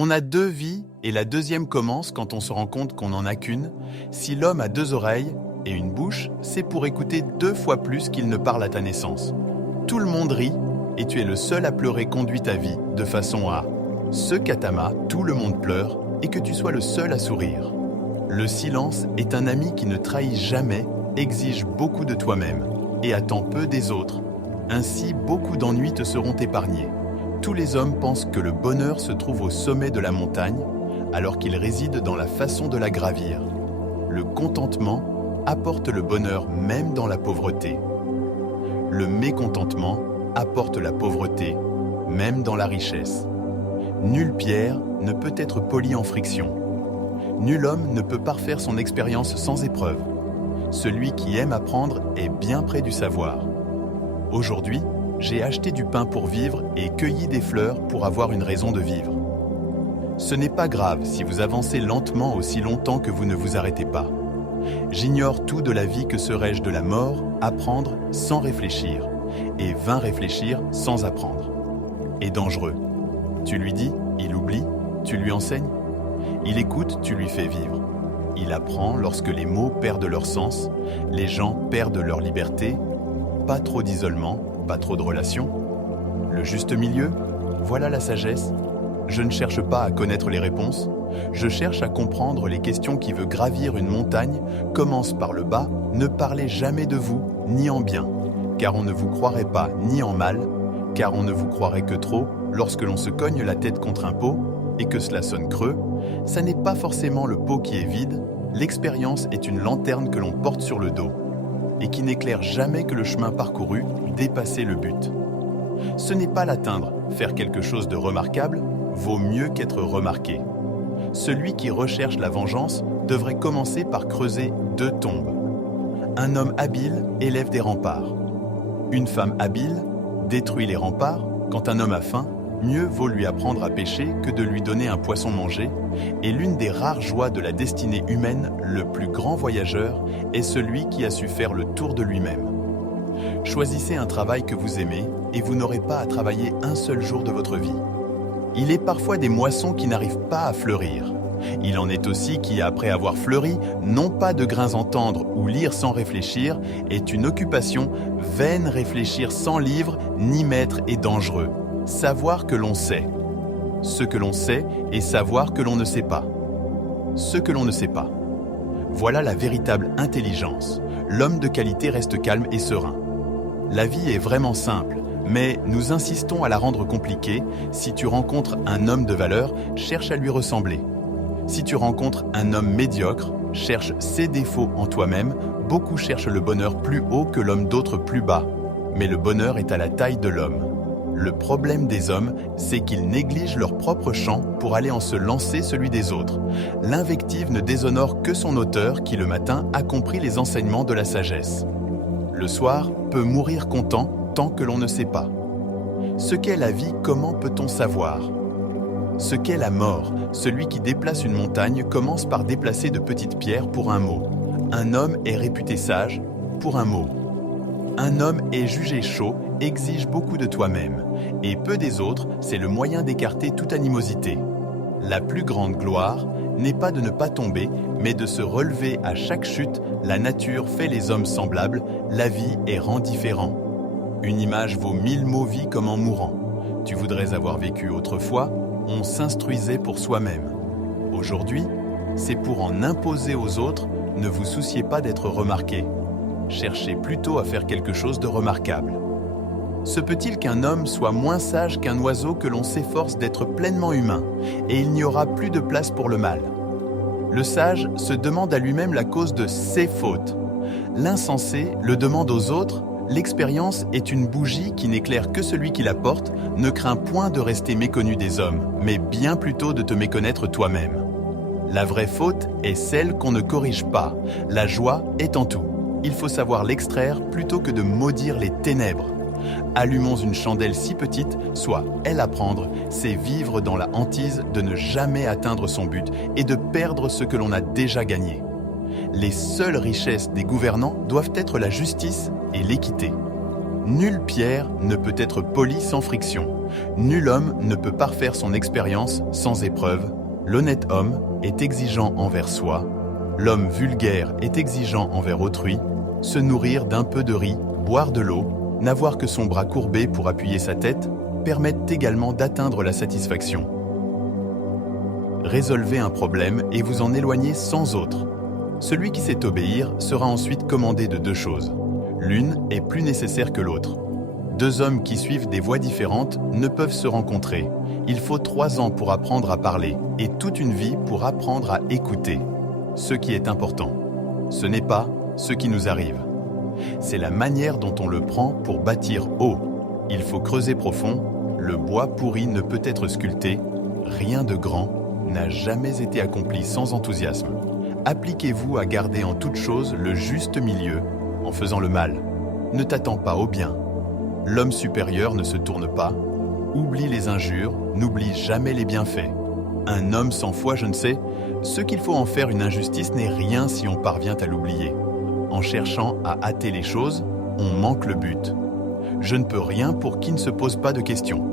On a deux vies et la deuxième commence quand on se rend compte qu'on n'en a qu'une. Si l'homme a deux oreilles et une bouche, c'est pour écouter 2 fois plus qu'il ne parle à ta naissance. Tout le monde rit et tu es le seul à pleurer conduit ta vie de façon à ce qu'à ta main, tout le monde pleure et que tu sois le seul à sourire. Le silence est un ami qui ne trahit jamais, exige beaucoup de toi-même et attend peu des autres. Ainsi, beaucoup d'ennuis te seront épargnés. Tous les hommes pensent que le bonheur se trouve au sommet de la montagne, alors qu'il réside dans la façon de la gravir. Le contentement apporte le bonheur même dans la pauvreté. Le mécontentement apporte la pauvreté, même dans la richesse. Nulle pierre ne peut être polie en friction. Nul homme ne peut parfaire son expérience sans épreuve. Celui qui aime apprendre est bien près du savoir. Aujourd'hui, j'ai acheté du pain pour vivre et cueilli des fleurs pour avoir une raison de vivre. Ce n'est pas grave si vous avancez lentement aussi longtemps que vous ne vous arrêtez pas. J'ignore tout de la vie, que serais-je de la mort, apprendre sans réfléchir, et vain réfléchir sans apprendre. Et dangereux. Tu lui dis, il oublie, tu lui enseignes. Il écoute, tu lui fais vivre. Il apprend lorsque les mots perdent leur sens, les gens perdent leur liberté, pas trop d'isolement, pas trop de relations. Le juste milieu, voilà la sagesse. Je ne cherche pas à connaître les réponses, je cherche à comprendre les questions. Qui veut gravir une montagne commence par le bas, ne parlez jamais de vous, ni en bien, car on ne vous croirait pas, ni en mal, car on ne vous croirait que trop. Lorsque l'on se cogne la tête contre un pot, et que cela sonne creux, ça n'est pas forcément le pot qui est vide, l'expérience est une lanterne que l'on porte sur le dos, et qui n'éclaire jamais que le chemin parcouru, dépasser le but. Ce n'est pas l'atteindre, faire quelque chose de remarquable, vaut mieux qu'être remarqué. Celui qui recherche la vengeance devrait commencer par creuser 2 tombes. Un homme habile élève des remparts. Une femme habile détruit les remparts. Quand un homme a faim, mieux vaut lui apprendre à pêcher que de lui donner un poisson mangé. Et l'une des rares joies de la destinée humaine, le plus grand voyageur, est celui qui a su faire le tour de lui-même. Choisissez un travail que vous aimez et vous n'aurez pas à travailler un seul jour de votre vie. Il est parfois des moissons qui n'arrivent pas à fleurir. Il en est aussi qui, après avoir fleuri, n'ont pas de grains entendre ou lire sans réfléchir, est une occupation vaine. Réfléchir sans livre ni maître est dangereux. Savoir que l'on sait. Ce que l'on sait et savoir que l'on ne sait pas. Ce que l'on ne sait pas. Voilà la véritable intelligence. L'homme de qualité reste calme et serein. La vie est vraiment simple, mais nous insistons à la rendre compliquée. Si tu rencontres un homme de valeur, cherche à lui ressembler. Si tu rencontres un homme médiocre, cherche ses défauts en toi-même. Beaucoup cherchent le bonheur plus haut que l'homme, d'autres plus bas. Mais le bonheur est à la taille de l'homme. Le problème des hommes, c'est qu'ils négligent leur propre champ pour aller en se lancer celui des autres. L'invective ne déshonore que son auteur qui, le matin, a compris les enseignements de la sagesse. Le soir peut mourir content tant que l'on ne sait pas. Ce qu'est la vie, comment peut-on savoir? Ce qu'est la mort, celui qui déplace une montagne commence par déplacer de petites pierres pour un mot. Un homme est réputé sage pour un mot. Un homme est jugé chaud, exige beaucoup de toi-même, et peu des autres, c'est le moyen d'écarter toute animosité. La plus grande gloire n'est pas de ne pas tomber, mais de se relever à chaque chute. La nature fait les hommes semblables, la vie est rend différent. Une image vaut 1000 mots, vie comme en mourant. Tu voudrais avoir vécu autrefois, on s'instruisait pour soi-même. Aujourd'hui, c'est pour en imposer aux autres. Ne vous souciez pas d'être remarqué. Cherchez plutôt à faire quelque chose de remarquable. Se peut-il qu'un homme soit moins sage qu'un oiseau que l'on s'efforce d'être pleinement humain, et il n'y aura plus de place pour le mal? Le sage se demande à lui-même la cause de ses fautes. L'insensé le demande aux autres. L'expérience est une bougie qui n'éclaire que celui qui la porte. Ne crains point de rester méconnu des hommes, mais bien plutôt de te méconnaître toi-même. La vraie faute est celle qu'on ne corrige pas. La joie est en tout. Il faut savoir l'extraire plutôt que de maudire les ténèbres. Allumons une chandelle si petite, soit elle à prendre, c'est vivre dans la hantise de ne jamais atteindre son but et de perdre ce que l'on a déjà gagné. Les seules richesses des gouvernants doivent être la justice et l'équité. Nulle pierre ne peut être polie sans friction. Nul homme ne peut parfaire son expérience sans épreuve. L'honnête homme est exigeant envers soi. L'homme vulgaire est exigeant envers autrui. Se nourrir d'un peu de riz, boire de l'eau, n'avoir que son bras courbé pour appuyer sa tête, permettent également d'atteindre la satisfaction. Résolvez un problème et vous en éloignez sans autre. Celui qui sait obéir sera ensuite commandé de deux choses. L'une est plus nécessaire que l'autre. Deux hommes qui suivent des voies différentes ne peuvent se rencontrer. Il faut 3 ans pour apprendre à parler et toute une vie pour apprendre à écouter. Ce qui est important, ce n'est pas ce qui nous arrive. C'est la manière dont on le prend pour bâtir haut. Il faut creuser profond. Le bois pourri ne peut être sculpté. Rien de grand n'a jamais été accompli sans enthousiasme. Appliquez-vous à garder en toute chose le juste milieu en faisant le mal. Ne t'attends pas au bien. L'homme supérieur ne se tourne pas. Oublie les injures, n'oublie jamais les bienfaits. Un homme sans foi, je ne sais, ce qu'il faut en faire une injustice n'est rien si on parvient à l'oublier. En cherchant à hâter les choses, on manque le but. Je ne peux rien pour qui ne se pose pas de questions.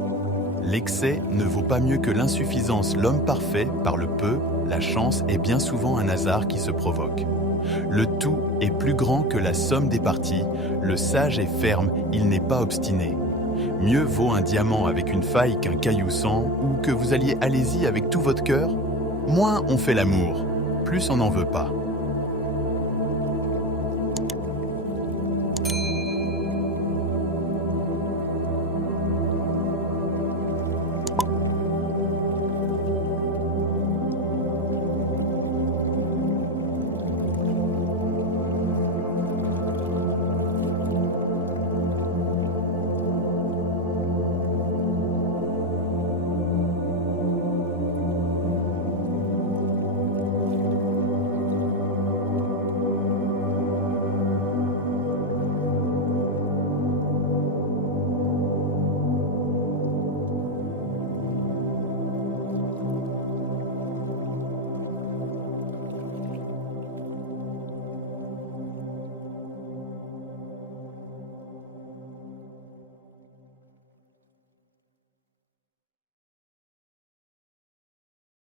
L'excès ne vaut pas mieux que l'insuffisance. L'homme parfait, par le peu, la chance est bien souvent un hasard qui se provoque. Le tout est plus grand que la somme des parties. Le sage est ferme, il n'est pas obstiné. Mieux vaut un diamant avec une faille qu'un caillou sans, ou que vous alliez allez-y avec tout votre cœur. Moins on fait l'amour, plus on n'en veut pas.